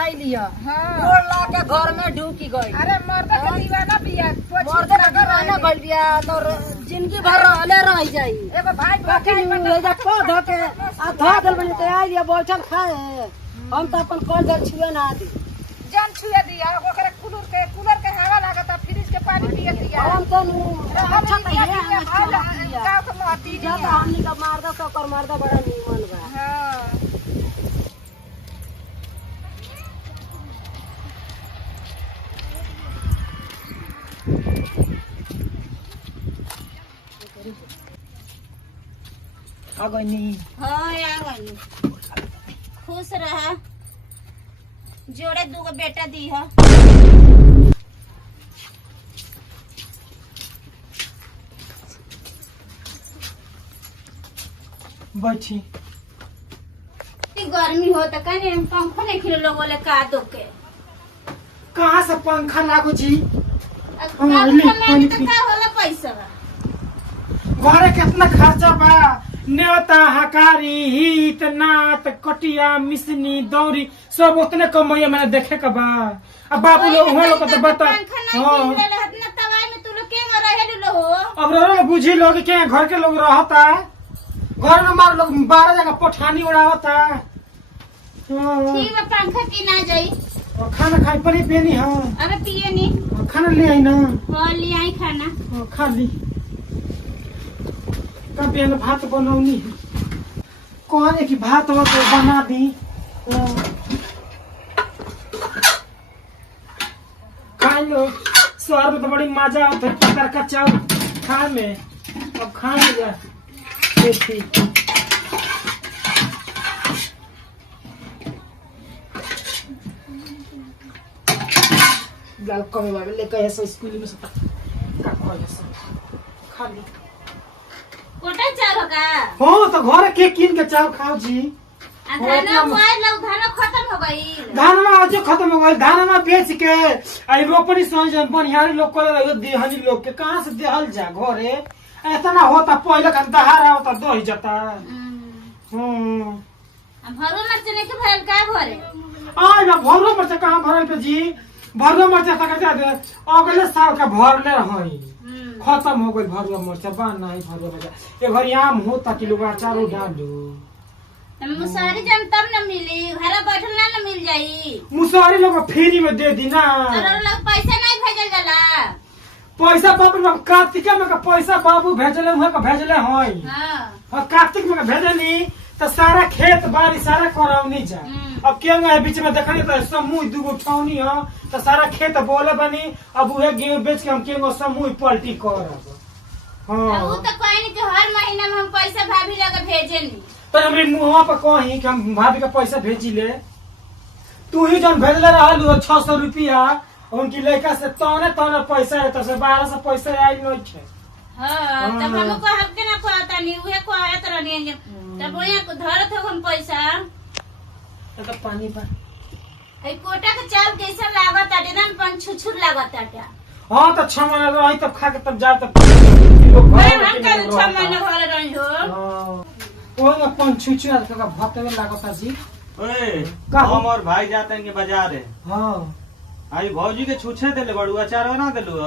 आई लिया हाँ। गोड़ ला के घर में ढूकी गई। अरे मर्द के दीवाना बिया मर्द के दीवाना गइल बिया तो जिंदगी भर रहले रह जाई। एगो भाई बाकी जा को धो के आ धो दल बने ते आई लिया बोचल खाए। हम तो अपन कल दल छुए ना दी जान छुए दिया ओकरे कूलर के हवा लागता फ्रिज के पानी पिए दिया हम तो अच्छा नहीं है गाँव के महती ज्यादा हमनी का मारदा तो कर मारदा बड़ा नीमन बा। हाँ अगनी हाँ आगनी खुश रह जोड़े दूगो बेटा दी है। बैठी गर्मी हो तो कहीं पंखा नहीं खिले लोग बोले का दो के कहाँ से पंखा लागू जी? का होला पैसा घरे कितना खर्चा बा? नेवता हकारी हित नात कटिया मिसनी दौरी सब उतने कमैया मैंने देखे का बा। अब बाबू लोग वहाँ लोग तो बता अब रो बुझी लोग के घर के लोग रहता घर में मार लोग 12 जगह पठानी उड़ावता। ठीक है पंखा की ना जाई और खाना खाई पनी पेनी है अरे पिए नहीं खाना ले आई ना। हाँ ले आई खाना खा ली कब बिहान भात बनौनी है कहने की भात हो तो बना दी। खा लो स्वाद में तो बड़ी मजा आता है पत्थर का चावल खाए में। अब खा लिया कमे बाबे लेकर ऐसा स्कूल में सब खा ली। कोटा चावल का हाँ तो घर के कीन के चावल खाओ जी। धाना खत्म हो गई धानमा आज खत्म हो गई धानमा बेच के आई रोपनी सोचन बनिहारी लोग को देहनी लोग के कहाँ से देहल जा घरे इतना होता पहले का दहारा होता दही जाता। भरो मर्च नहीं के भरल का घरे आज भरो मरचा कहाँ भरल पे जी? भरो मरचा तक अगले साल का भरले रही खत्म हो गई भरुआ मरचा बान नहीं भरुआ मरचा ये घर आम होता कि लोग अचारो डालू मुसहरी जन तब न मिली घर बैठल ना मिल जाई मुसहरी लोग फ्री में दे दी ना लोग पैसा नहीं भेजल जाला पैसा बाबू कार्तिक में का पैसा बाबू भेजले हुए का भेजले हई और कार्तिक में का भेजनी तो सारा खेत बाड़ी सारा करौनी जा। अब केंगा बीच में देखनी तो समूह दूगो उठौनी है तो सारा खेत बोले बनी अब उहे गेहूं बेच के हम केंगो समूह पलटी करब। हाँ वो तो कोई नहीं कि हर महीना में हम पैसा भाभी लगा भेजेनी तो हमरे मुँह पर कही कि हम भाभी का पैसा भेजी ले तू ही जन भेजले रहलू 600 रुपया उनकी लड़का से तौने पैसा है तो 1200 पैसा आई नहीं है। हाँ तब हमको हल्के ना कहता नहीं उहे कहत रहनी तब वही धरत हो हम पैसा तो पानी पर आई कोटा के चावल कैसा लागत आटे ना पन छुछुर लागत आटे। हाँ तो 6 महीना रही तब खा के तब जाए तब हम कल 6 महीना घर रही हो वो ना पन छुछुर का भत्ते में लागता जी। ओए का हम और भाई जाते हैं बाजार है। हाँ आई भौजी के छूछे देले बड़ू अचार बना देलू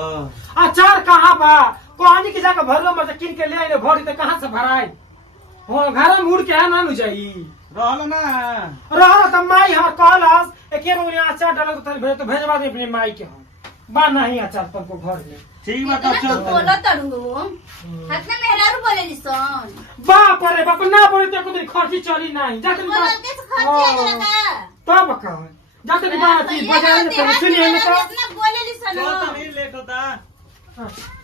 अचार कहाँ बा कहानी की जाकर भरलो मत किन के ले आइले भरी तो कहाँ से भराई हो घर में मुड़ के है ना नु जाई रहल ना रह त माई हां कहलस एके में अचार डाल तो भेजवा दे अपनी माई के हम बा नहीं अचार पर को घर में ठीक बा तब चल बोलो तड़ू हतना मेहरारू बोले निसन बाप रे बाप ना बोले तो कोई खर्ची चली नहीं जाते बोलो कैसे खर्च लगा तब का जाते की बात थी बाजार में तो सुनिए ना तो इतना बोले निसन चल तो नहीं लेट होता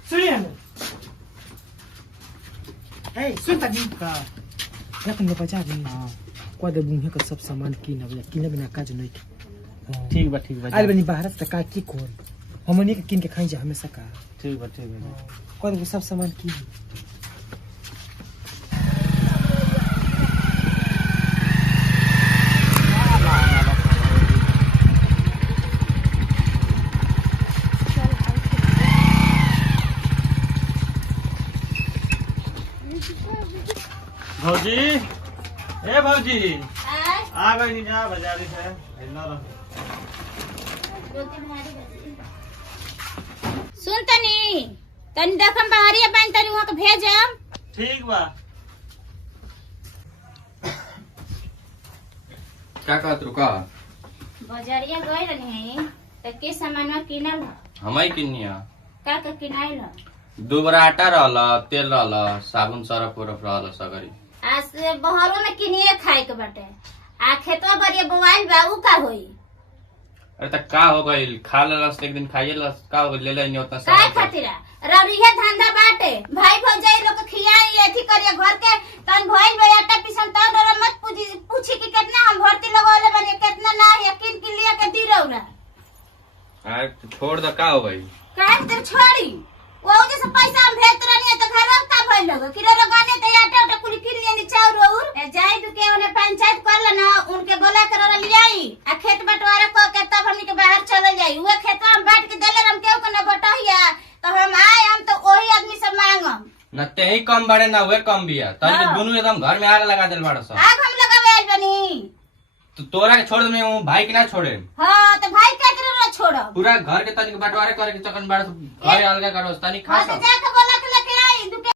सुनिए ना ए सुन त जी का रकम में बचा दी हां को दे बुहे का सब सामान किने बिना काज नहीं ठीक बा आइल बनी बाहर से का की कोन हमनी के किन के खाई जा हमेशा का ठीक बा को दे सब सामान की भौजी ए भौजी आ गई नहीं जा बाजारी से इतना रह। सुन तनी तनी देखम बाहरिया पानी तनी वहां के भेजम। ठीक बा। क्या कहत रुका बाजारिया गई रही त के सामानवा किनल हमारी किनिया का किनाइल 2 बरा आटा रहल, तेल रहल, साबुन सरफ उरफ रहल सगरी। आज से बहरो में किनिए खाए के बाटे आ खेतवा बरिया बोआइल बा उ का होई। अरे त का हो गइल, खा लेलस एक दिन खाइए लस, का हो गइल, ले ले नहीं उतना काय सामान। खातिरा ररिहे धंधा बाटे भाई भौजाई लोग के खियाई एथी करिए घर के तन भइल बे आटा पिसन त डर मत पूछी कि कितना हम भर्ती लगौले बने कितना ना यकीन के लिए के दी रौरा। अरे छोड़ द, का हो गइल काहे ते छोड़ी वो जैसे पैसा हम भेज रहनी तो घर का भइल लोग कि रे गाने ते आटा आटा कुली किन लेनी चाउर और जाई तो के ओने पंचायत कर लेना उनके बोला कर रे लियाई आ खेत बंटवारा को के तब हमनी के बाहर चले जाई उहे खेत हम बांट के देले हम केहू के न बटहिया तो हम आए हम तो वही आदमी से मांगम न ते ही कम बड़े ना हुए कम बिया तनी के दोनों एकदम घर में आग लगा देल बाड़ सब। आग हम लगावे आइल बनी तो तोरा के छोड़ दे, मैं भाई के ना छोड़े। हां तो भाई का करे छोड़ो पूरा घर के तनी के बंटवारे करे के चक्कर में बाड़ सब घर अलग करो तनी खा हां तो सब। जाके बोला